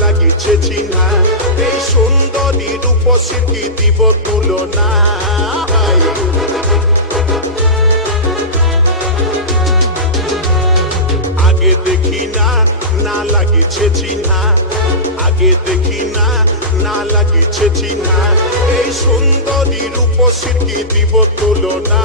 লাগিছে চিহ্না। এই সুন্দরী রূপসীর কি দিব তুলনা। আগে দেখি না না লাগিছে চিহ্না। আগে দেখি না না লাগিছে চিহ্না। এই সুন্দরী রূপসীর কি দিব তুলনা।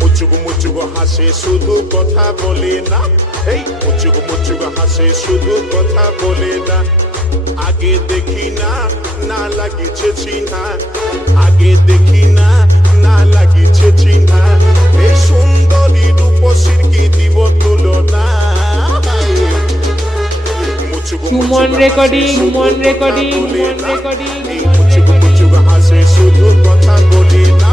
মুচুক মুচুক হাসে, শুধু কথা বলে না। এই মুচুক মুচুক হাসে শুধু কথা বলে না। আগে দেখি না না লাগিছে চিহ্না। আগে দেখি না না লাগিছে চিহ্না। এই সুন্দরী রূপসীর কি দিব তুলনা? সুমন রেকর্ডিং শুধু রেকর্ডিং কথা বলে সুমন না। রেকর্ডিং এই মুচুক মুচুক হাসে শুধু কথা বলে না।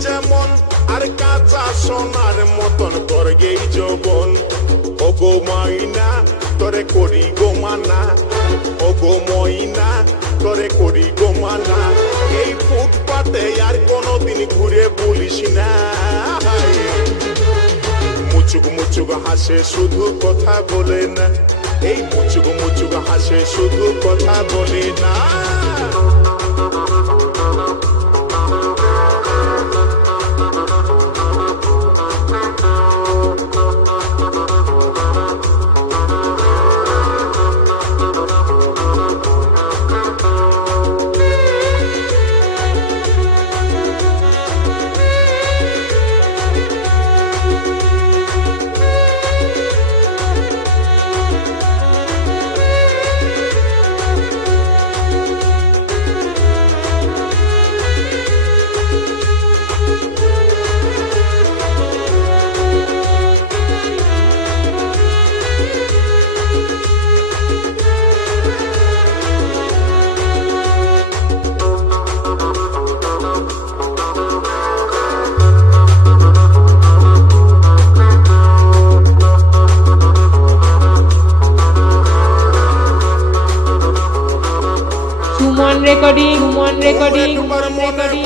যেমন আর কাঁচা সোনার মতন তোর এই যৌবন। ও গো মাইনা তোরে করি গো মানা। ও গো মইনা তোরে করি গো মানা। এই ফুটপাতে আর কোনোদিন ঘুরে বলিস না। মুচুক মুচুক হাসে শুধু কথা বলে না। এই মুচুক মুচুক হাসে শুধু কথা বলে না। সুমন রেকর্ডিং সুমন রেকর্ডিং একবার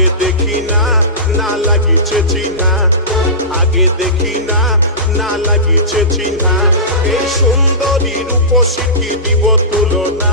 আগে দেখি না না লাগিছে চিহ্না আগে দেখি না না লাগিছে চিহ্না এই সুন্দরী রূপসী কি দিব তুলনা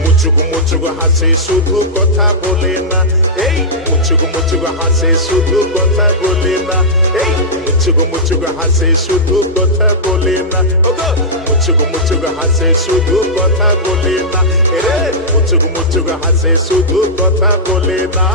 মুচুক মুচুক হাসে শুধু কথা বলে না এই মুচুক মুচুক হাসে শুধু কথা বলে না এই মুচুক মুচুক হাসে শুধু কথা বলে না ওগো মুচুক মুচুক হাসে শুধু কথা বলে না এরে মুচুক মুচুক হাসে শুধু কথা বলে না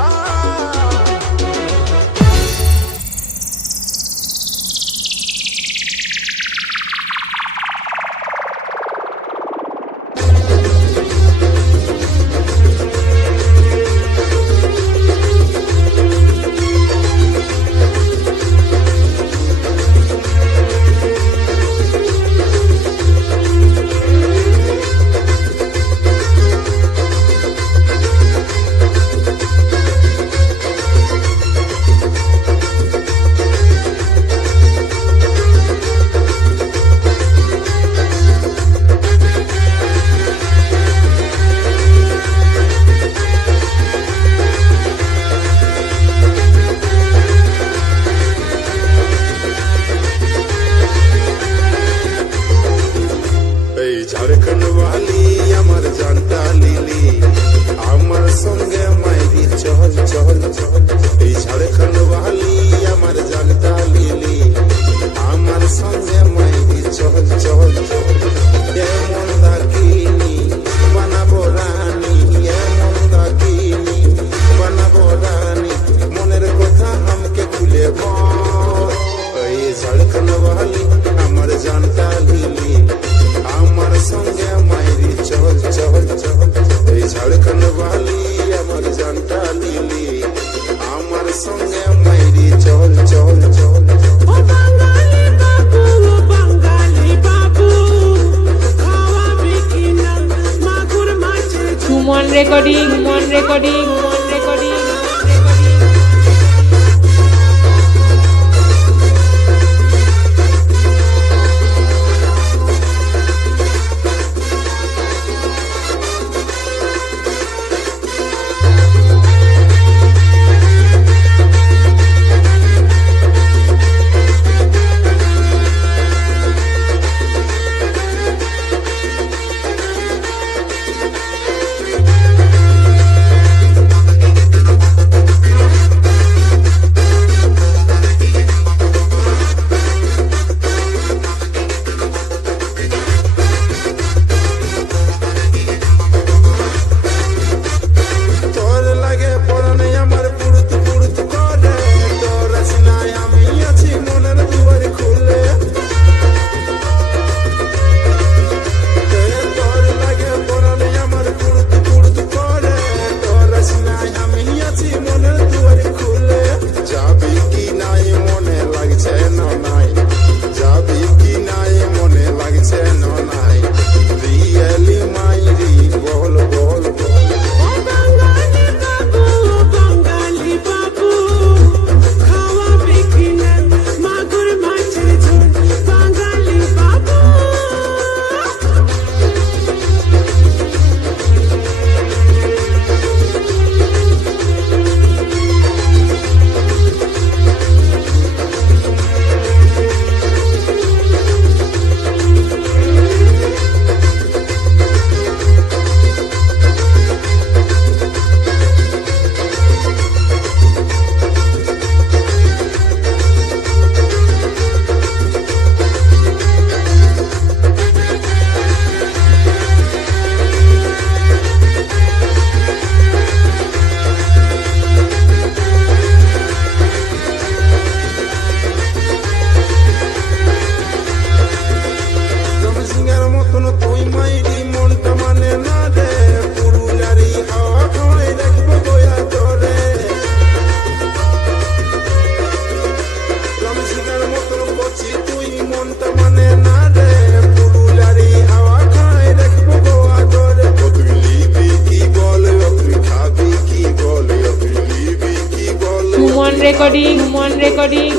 লিবি কি বলে সুমন রেকর্ডিং সুমন রেকর্ডিং